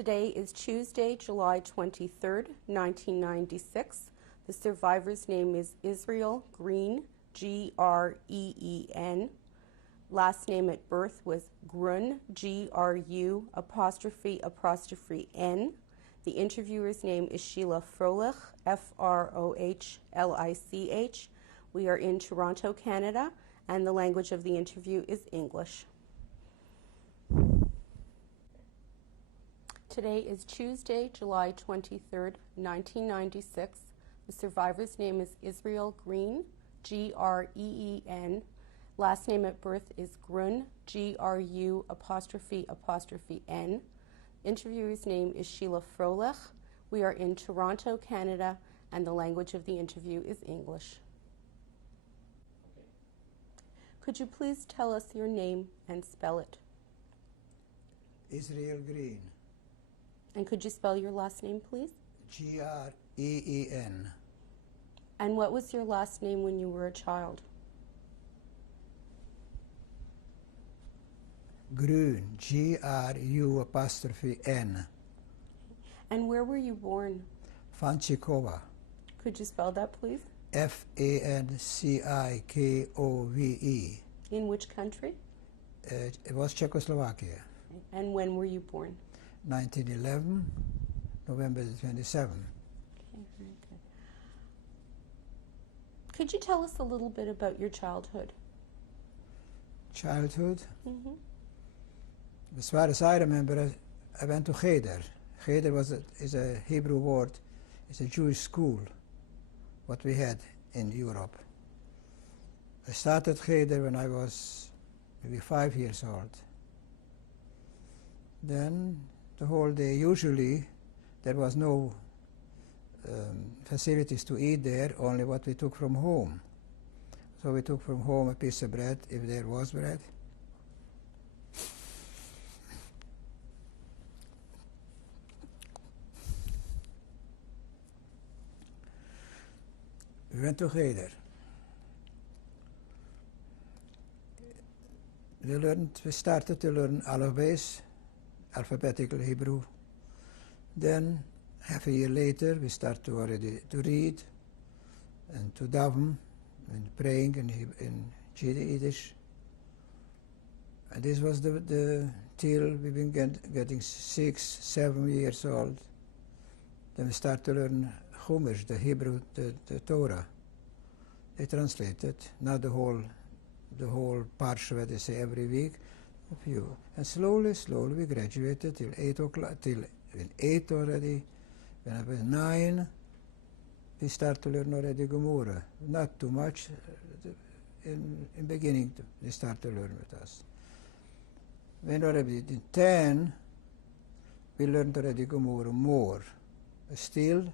Today is Tuesday, July 23rd, 1996. The survivor's name is Israel Green, Green. Last name at birth was Grun, Gru''N. The interviewer's name is Sheila Frolich, Frohlich. We are in Toronto, Canada, and the language of the interview is English. Today is Tuesday, July 23rd, 1996. The survivor's name is Israel Green, Green. Last name at birth is Grun, Gru''N. Interviewer's name is Sheila Frolich. We are in Toronto, Canada, and the language of the interview is English. Could you please tell us your name and spell it? Israel Green. And could you spell your last name, please? Green. And what was your last name when you were a child? Grün, Gru''N. And where were you born? Fancikova. Could you spell that, please? Fancikove. In which country? It was Czechoslovakia. And when were you born? 1911, November the 27th. Okay, very good. Could you tell us a little bit about your childhood? Childhood? Mm-hmm. As far as I remember, I went to Cheder. Cheder is a Hebrew word. It's a Jewish school, what we had in Europe. I started Cheder when I was maybe 5 years old. Then the whole day, usually there was no facilities to eat there, only what we took from home. So we took from home a piece of bread, if there was bread. We went to Cheder. We started to learn alphabets, alphabetical Hebrew. Then, half a year later, we started to already to read and to daven and praying in Yiddish. And this was the till we've been getting 6, 7 years old. Then we started to learn Chumash, the Hebrew, the Torah. They translated, not the whole parsha that they say every week, a few. And slowly we graduated till 8 o'clock, till in 8 already. When I was 9, we started to learn already Gemara. Not too much. In beginning, they started to learn with us. When already in 10, we learned already Gemara more. Still,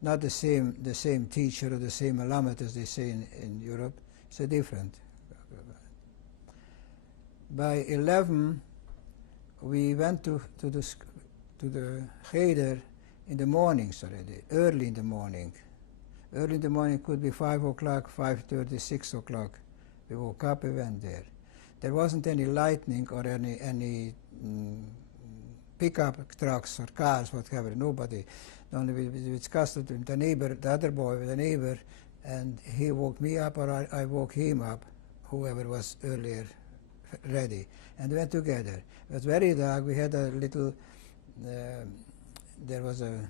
not the same teacher or the same alamet as they say in Europe. It's a different. By 11, we went to the Cheder in the mornings already, early in the morning. Early in the morning could be 5 o'clock, 5:30, 6 o'clock. We woke up, we went there. There wasn't any lightning or any pickup trucks or cars, whatever, nobody. Only we discussed it with the neighbor, the other boy with the neighbor, and he woke me up or I woke him up, whoever was earlier ready, and we went together. It was very dark. We had a little, there was a,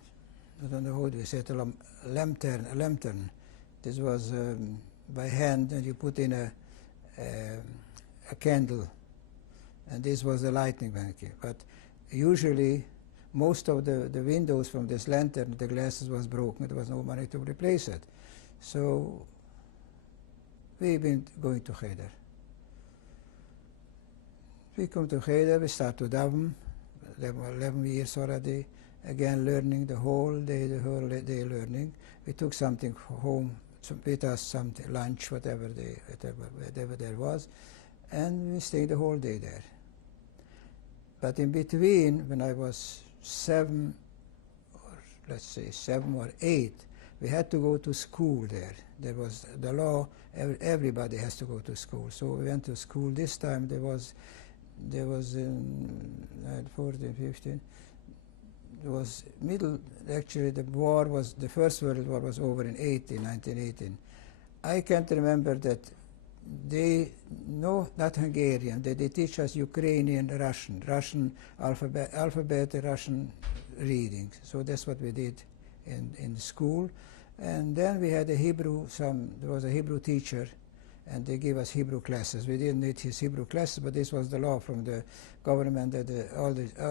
I don't know how do we say it, a lantern. This was by hand, and you put in a candle, and this was the lightning bank. But usually, most of the windows from this lantern, the glasses was broken. There was no money to replace it. So we've been going to Cheder. We come to Cheder, we start to daven, 11 years already, again learning the whole day learning. We took something home, with us, something, lunch, whatever there was, and we stayed the whole day there. But in between, when I was 7 or 8, we had to go to school there. There was the law, everybody has to go to school. So we went to school. This time there was in 14, 15, was middle, actually the war was, the First World War was over in 1918. I can't remember that they, no, not Hungarian, they teach us Ukrainian, Russian alphabet, Russian reading. So that's what we did in school. And then we had a Hebrew, there was a Hebrew teacher, and they gave us Hebrew classes. We didn't need his Hebrew classes, but this was the law from the government that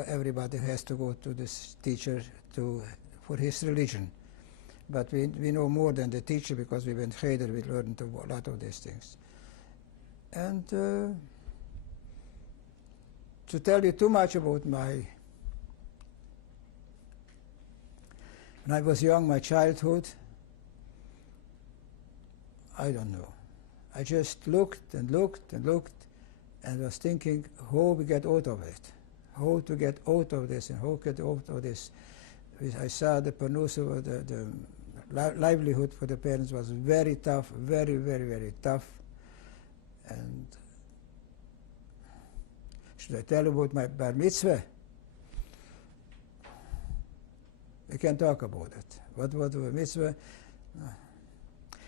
everybody has to go to this teacher for his religion. But we know more than the teacher because we went cheder, we learned a lot of these things. And to tell you too much about when I was young, my childhood, I don't know. I just looked and looked and looked and was thinking how we get out of it, how to get out of this and how to get out of this. I saw the Panusa, the livelihood for the parents was very tough, very, very, very tough. And should I tell you about my bar mitzvah? We can talk about it. What was the mitzvah?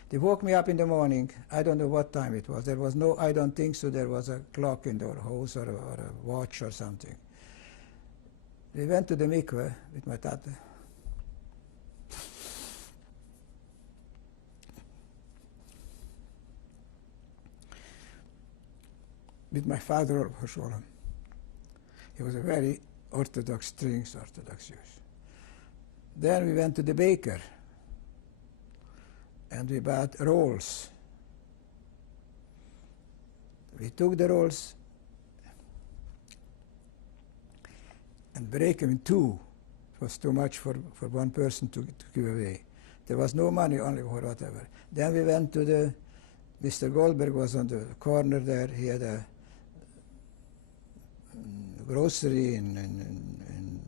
They woke me up in the morning. I don't know what time it was. There was no, I don't think so, there was a clock in the house or a watch or something. We went to the mikveh with my tata. With my father, he was a very Orthodox, strict Orthodox Jew. Then we went to the baker, and we bought rolls. We took the rolls and break them in two. It was too much for one person to give away. There was no money, only for whatever. Then we went to Mr. Goldberg was on the corner there. He had a grocery and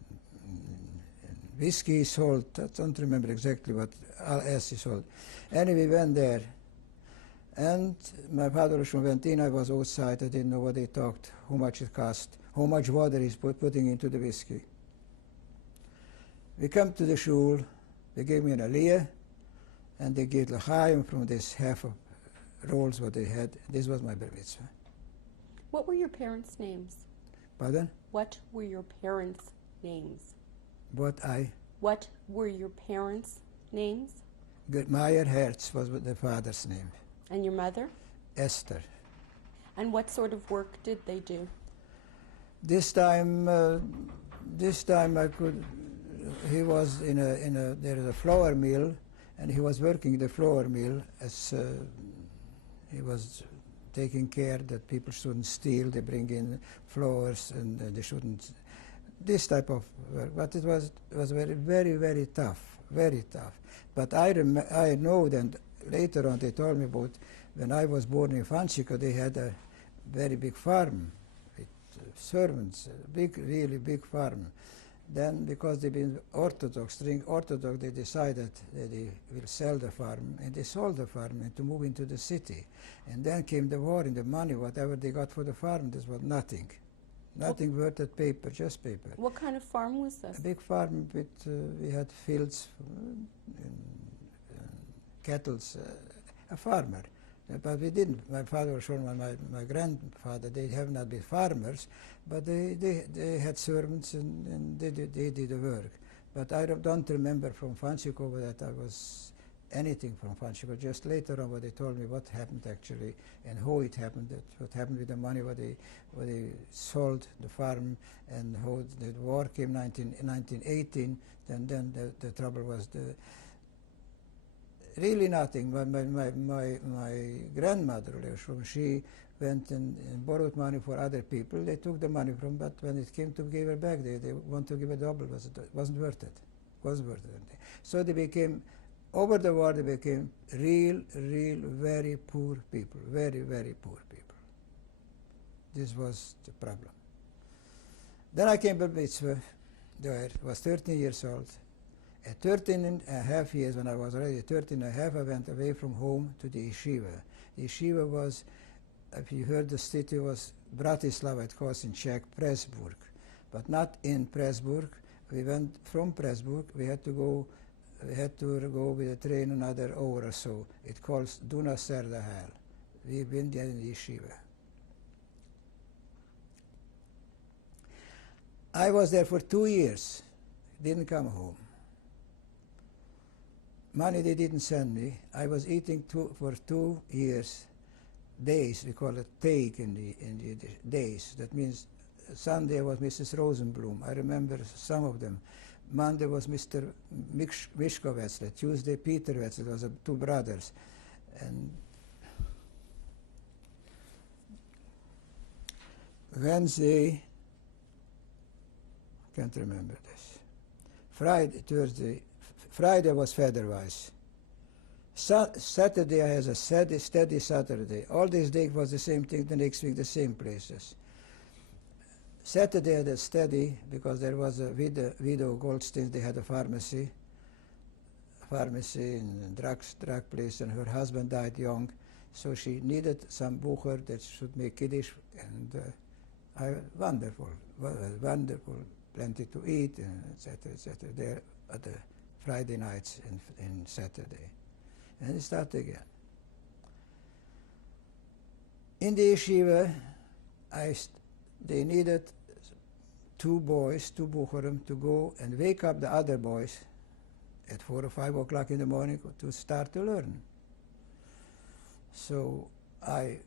whiskey he sold. I don't remember exactly what else he sold. Anyway, we went there. And my father went in. I was outside. I didn't know what they talked, how much it cost, how much water he's putting into the whiskey. We come to the shul. They gave me an aliyah, and they gave l'chaim from this half of rolls what they had. This was my bar mitzvah. What were your parents' names? Pardon? What were your parents' names? What were your parents' names? Meyer Hertz was the father's name. And your mother? Esther. And what sort of work did they do? This time I could. He was there is a flour mill, and he was working in the flour mill as he was taking care that people shouldn't steal. They bring in flours and they shouldn't. This type of work, but it was very, very, very tough, very tough. But I know that later on they told me about when I was born in Fanchiko, they had a very big farm with servants, a big, really big farm. Then, because they've been Orthodox, they decided that they will sell the farm, and they sold the farm and to move into the city. And then came the war, and the money, whatever they got for the farm, this was nothing. Nothing worth at paper, just paper. What kind of farm was this? A big farm with, we had fields, cattle, a farmer. But we didn't. My father was showing my grandfather, they have not been farmers, but they had servants and they did the work. But I don't remember from Fanchiko that I was anything from Fanchiko. Just later on, when they told me what happened actually and how it happened, what happened with the money, what they sold the farm, and how the war came in 1918. Then the trouble was really nothing. My grandmother, she went and borrowed money for other people. They took the money from, but when it came to give her back, they want to give a double. It wasn't worth it. Wasn't worth it. So they became, over the war, they became real, very poor people. Very, very poor people. This was the problem. Then I came to mitzvah. I was 13 years old. At 13 and a half years, when I was already 13 and a half, I went away from home to the yeshiva. The yeshiva was, if you heard the city, was Bratislava, it calls in Czech, Pressburg. But not in Pressburg, we went from Pressburg. We had to go with a train another hour or so. It calls Duna Serdahal. We've been there in the yeshiva. I was there for 2 years. Didn't come home. Money they didn't send me. I was eating for 2 years, days. We call it take in the days. That means Sunday was Mrs. Rosenblum. I remember some of them. Monday was Mr. Mishko Wetzler. Tuesday, Peter Wetzler. It was two brothers. And Wednesday, I can't remember this. Friday was Federweiss. Saturday I had a steady Saturday. All these days was the same thing, the next week the same places. Saturday I had a steady because there was a widow Goldstein, they had a pharmacy and drug place, and her husband died young, so she needed some bucher that should make Kiddush, and wonderful, plenty to eat, etc., there at the Friday nights and Saturday. And it started again. In the yeshiva, they needed two boys, two bucherim, to go and wake up the other boys at 4 or 5 o'clock in the morning to start to learn. So I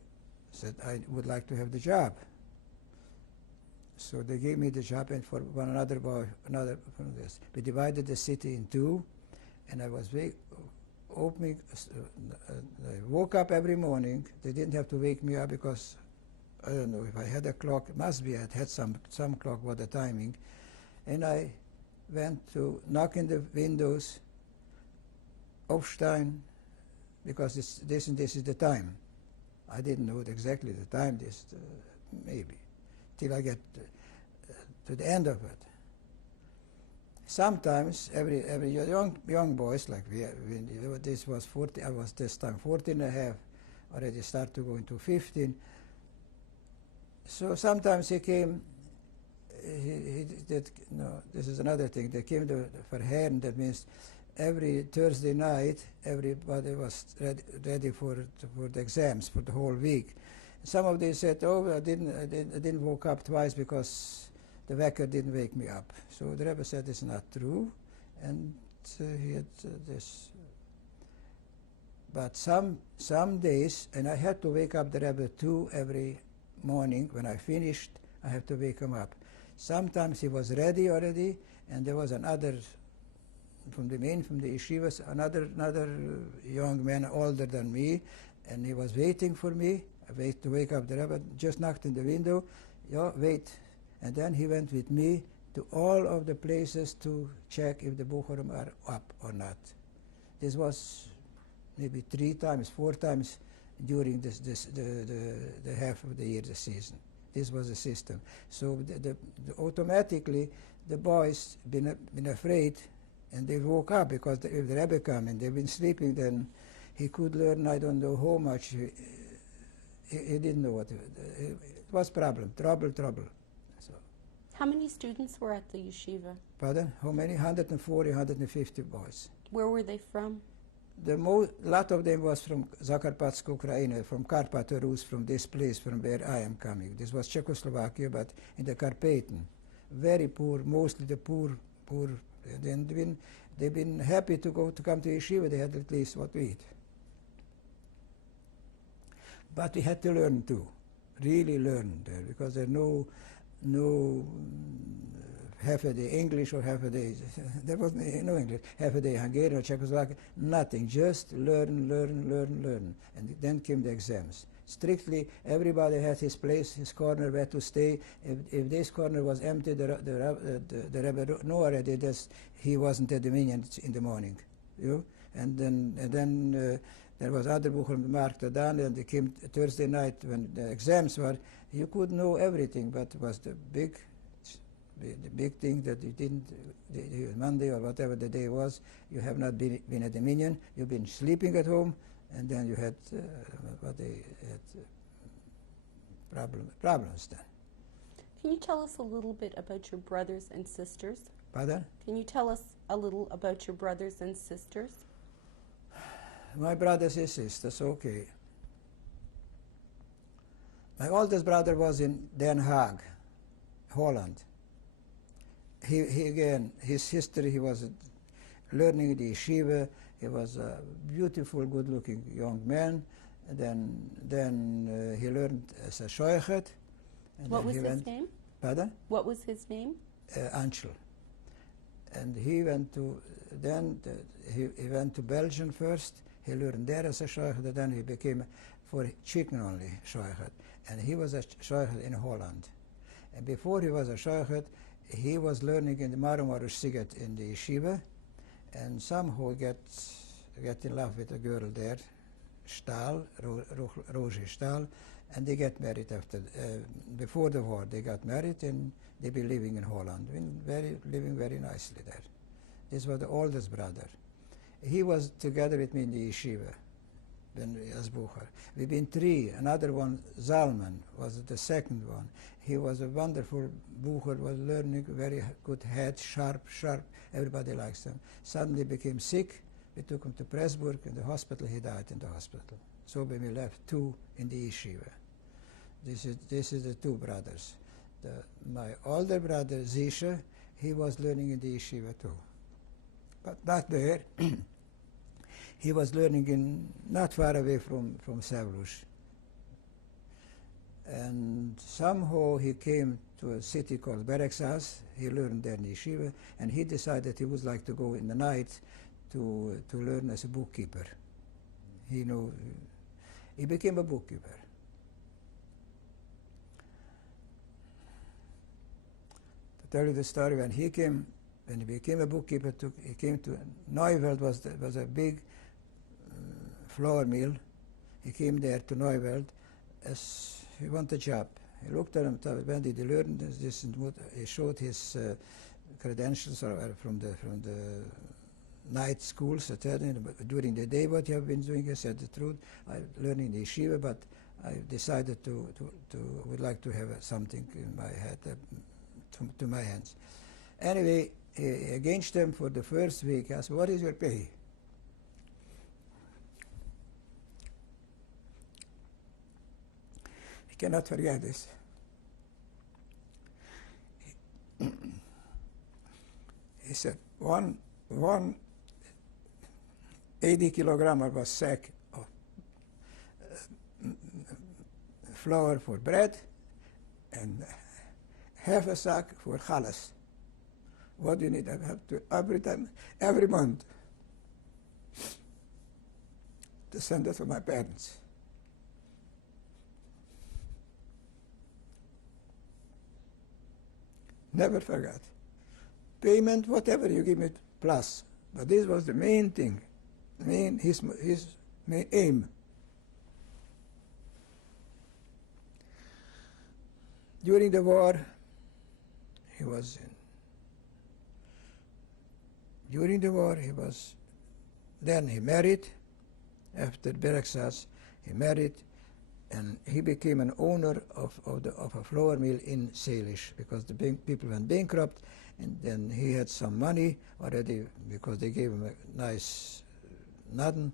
said I would like to have the job. So they gave me the job, and for another boy, from this. We divided the city in two, and I was I woke up every morning. They didn't have to wake me up because, I don't know, if I had a clock, it must be I had some clock for the timing. And I went to knock in the windows, Aufstein, because this is the time. I didn't know exactly the time, maybe, till I get to the end of it. Sometimes every young boys, like this was 40, I was this time 14 and a half, already start to go into 15. So sometimes he came, this is another thing, they came for Herren, that means every Thursday night everybody was ready for the exams for the whole week. Some of them said, oh, I didn't woke up twice because the wecker didn't wake me up. So the Rebbe said it's not true, and he had this. But some days, and I had to wake up the Rebbe too every morning. When I finished, I had to wake him up. Sometimes he was ready already, and there was another from the yeshivas, another young man older than me, and he was waiting for me. I to wake up the Rebbe, just knocked in the window, wait. And then he went with me to all of the places to check if the bucherim are up or not. This was maybe 3 times, 4 times during the half of the year, the season. This was the system. So automatically the boys been afraid, and they woke up because if the Rebbe come and they've been sleeping, then he could learn. I don't know how much. He didn't know what it was. Trouble. So. How many students were at the yeshiva? Pardon? How many? 140, 150 boys. Where were they from? Lot of them was from Zakarpatsk, Ukraine, from Karpat Rus, from this place, from where I am coming. This was Czechoslovakia, but in the Carpathian. Very poor, mostly the poor. They've been happy to come to yeshiva. They had at least what to eat. But we had to learn too, really learn there, because there no half a day English or half a day, there was no English, half a day Hungarian or Czechoslovakian, nothing, just learn. And then came the exams. Strictly, everybody had his place, his corner where to stay. If this corner was empty, the Rebbe knew already that he wasn't at the minyan in the morning. And then there was other bucherim marked down, and they came Thursday night when the exams were. You could know everything, but it was the big thing that you didn't. Monday or whatever the day was, you have not been at the minyan. You've been sleeping at home, and then you had problems then. Can you tell us a little bit about your brothers and sisters? Pardon? Can you tell us a little about your brothers and sisters? My brothers and sisters, okay. My oldest brother was in Den Haag, Holland. He again, his history, he was learning the yeshiva. He was a beautiful, good-looking young man. And then he learned as a shoichet. What was his name? Pardon? What was his name? Anshel. And he went to, he went to Belgium first. He learned there as a shoichet. Then he became for chicken only shoichet. And he was a shoichet in Holland. And before he was a shoichet, he was learning in the Marmor Siget in the yeshiva, and somehow get in love with a girl there, Stahl, Roger Stahl, and they get married after, before the war. They got married and they be living in Holland, living very nicely there. This was the oldest brother. He was together with me in the yeshiva, as Bucher. We've been three. Another one, Zalman, was the second one. He was a wonderful Bucher, was learning, very good head, sharp. Everybody likes him. Suddenly became sick. We took him to Pressburg in the hospital. He died in the hospital. So we left two in the yeshiva. This is the two brothers. My older brother, Zisha, he was learning in the yeshiva too. But not there. He was learning in not far away from Savlush. And somehow he came to a city called Bereksas. He learned there in yeshiva, and he decided he would like to go in the night to learn as a bookkeeper. He became a bookkeeper. To tell you the story, when he became a bookkeeper, he came to Neuweld, was a big flour mill. He came there to Neuweld as he wanted a job. He looked at him, thought, when did he learn this and what? He showed his credentials from the night schools. During the day, what you have been doing, he said the truth. I'm learning the yeshiva, but I decided would like to have something in my head, to my hands. Anyway, against them for the first week, I asked, what is your pay? I cannot forget this. He said, one 80 kilogram of a sack of flour for bread and half a sack for challah. What do you need? I have to every month to send it to my parents. Never forgot. Payment, whatever you give me, plus. But this was the main thing, his main aim. During the war, then he married. After Bereksas, he married, and he became an owner of a flour mill in Salish, because the people went bankrupt, and then he had some money already because they gave him a nice nothing,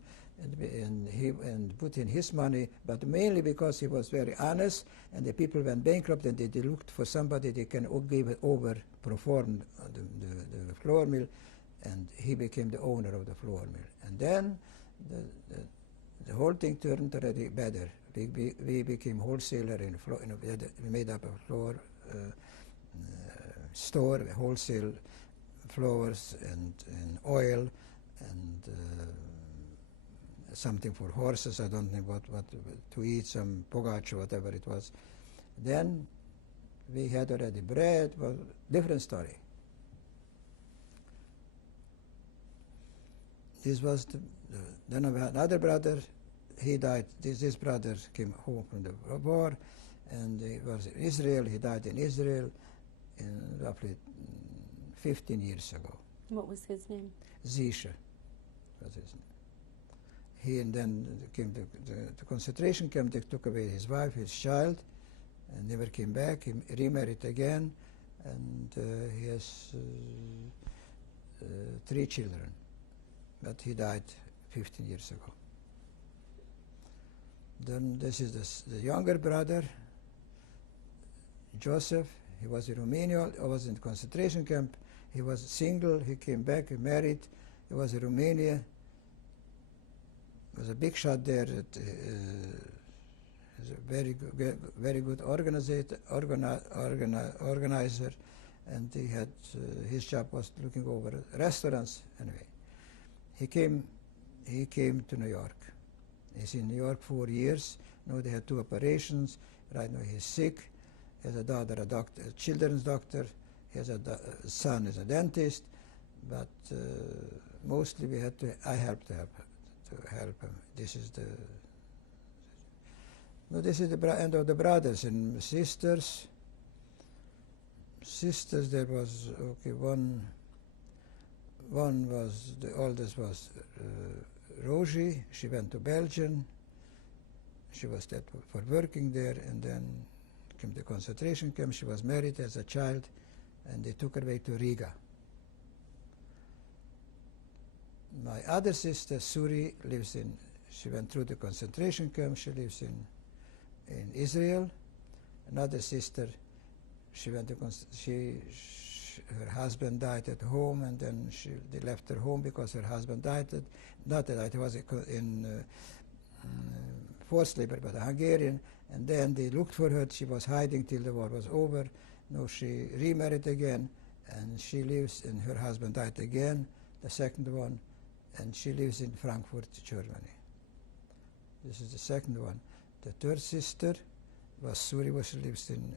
and put in his money, but mainly because he was very honest, and the people went bankrupt, and they looked for somebody they can give it over, perform the flour mill, and he became the owner of the flour mill. And then the whole thing turned already better. We became wholesaler in flour. We made up a flour store, wholesale flours and oil and something for horses. I don't know what to eat, some pogacha, whatever it was. Then we had already bread. Well, different story. This was then another brother. He died. This brother came home from the war, and he was in Israel. He died in Israel in roughly 15 years ago. What was his name? Zisha was his name. He and then came to the concentration camp. They took away his wife, his child, and never came back. He remarried again, and he has 3 children, but he died 15 years ago. Then this is the younger brother, Joseph. He was in Romania. I was in the concentration camp. He was single. He came back, he married. He was in Romania. He was a big shot there. He's a very good organizer, and he had his job was looking over restaurants. Anyway, he came to New York. He's in New York 4 years. Now they had 2 operations. Right now he's sick. He has a daughter, a doctor, a children's doctor. He has a son, is a dentist. But mostly I helped to help him. This is the end of the brothers and sisters. Sisters, there was one was the oldest was Rogie. She went to Belgium. She was there for working there, and then came to concentration camp. She was married as a child, and they took her away to Riga. My other sister, Suri, she went through the concentration camp. She lives in Israel. Another sister, her husband died at home, and then they left her home because her husband died. Not that it was in forced labor, but a Hungarian. And then they looked for her. She was hiding till the war was over. No, she remarried again, and she lives. And her husband died again, the second one, and she lives in Frankfurt, Germany. This is the second one. The third sister was Suri, she lives in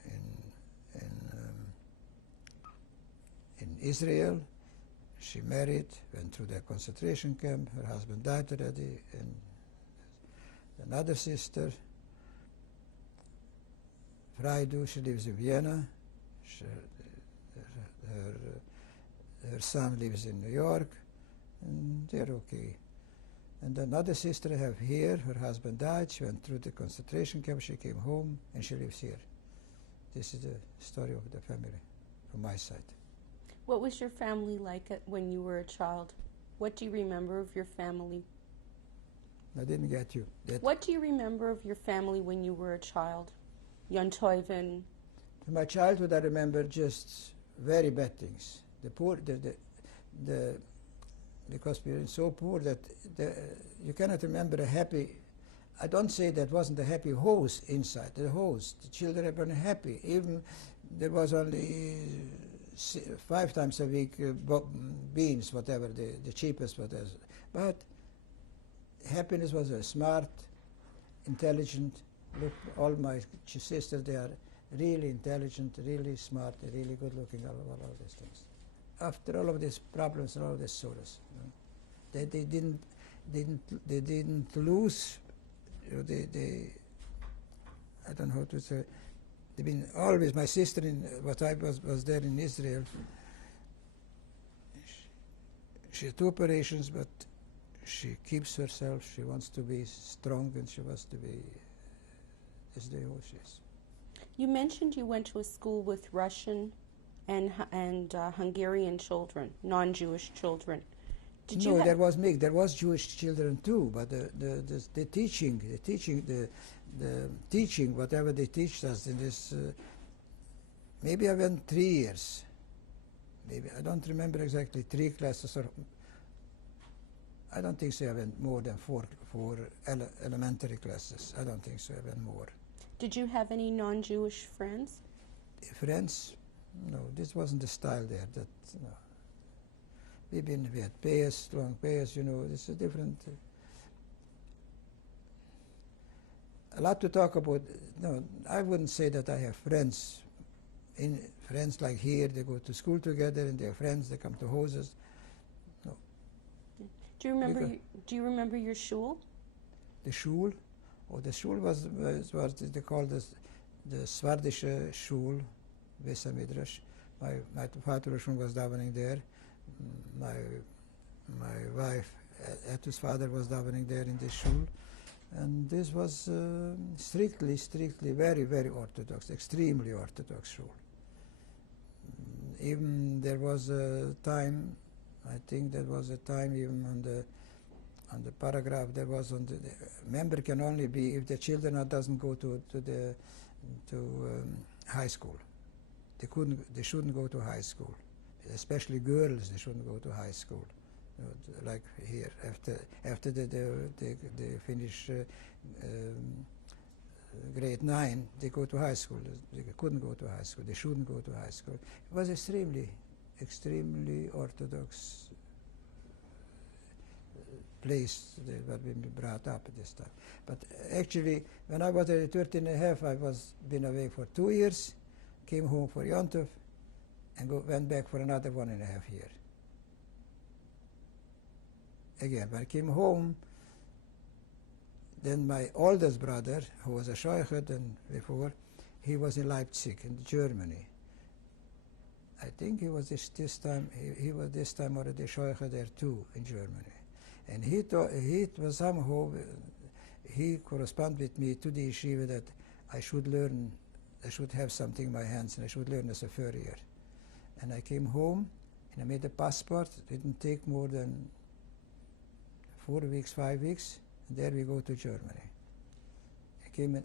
Israel. She married, went through the concentration camp. Her husband died already. And another sister, Fraidu, she lives in Vienna. Her son lives in New York, and they're okay. And another sister I have here, her husband died. She went through the concentration camp. She came home, and she lives here. This is the story of the family from my side. What was your family like when you were a child? What do you remember of your family? I didn't get you. What do you remember of your family when you were a child? Jan Toiven. From my childhood, I remember just very bad things. The poor, because we were so poor that you cannot remember a happy. I don't say that wasn't a happy house inside. The house, the children were happy. Even there was only 5 times a week beans, whatever the cheapest, whatever. But happiness was smart, intelligent. Look, all my sisters, they are really intelligent, really smart, really good looking, all these things. After all of these problems and all of these sorrows, they didn't lose. I don't know how to say. They've been always. My sister, what I was there in Israel. She had 2 operations, but she keeps herself. She wants to be strong, and she wants to be. This is who she is. You mentioned you went to a school with Russian and Hungarian children, non-Jewish children. No, there was mixed. There was Jewish children too, but the teaching, whatever they teach us in this. Maybe I went 3 years. Maybe I don't remember exactly 3 classes, or I don't think so. I went more than four elementary classes. I don't think so. I went more. Did you have any non-Jewish friends? Friends? No, this wasn't the style there. No. We had pairs, long pairs, it's a different. A lot to talk about. No, I wouldn't say that I have friends. Friends like here, they go to school together, and they're friends. They come to houses. No. Do you remember your shul? The shul? Oh, the shul was they called the Svardische Shul, Besa Midrash. My father was davening there. My wife, Etu's father, was davening there in this shul, and this was strictly, very, very orthodox, extremely orthodox shul. Even there was a time I think that was a time even on the paragraph there was on the member can only be if the children doesn't go to high school. They shouldn't go to high school, especially girls. They shouldn't go to high school. Like here, after they finish grade 9, they go to high school. They couldn't go to high school. They shouldn't go to high school. It was extremely orthodox place that we brought up at this time. But actually, when I was 13 and a half, I was been away for 2 years, came home for Yom Tov, and went back for another 1.5 years. Again, when I came home, then my oldest brother, who was a Shoichet and before, he was in Leipzig, in Germany. I think he was this time. He was this time already Shoichet there too in Germany, and he was somehow he corresponded with me to the yeshiva that I should learn. I should have something in my hands, and I should learn as a furrier. And I came home, and I made a passport. It didn't take more than 4 weeks, 5 weeks. And there we go to Germany. I came in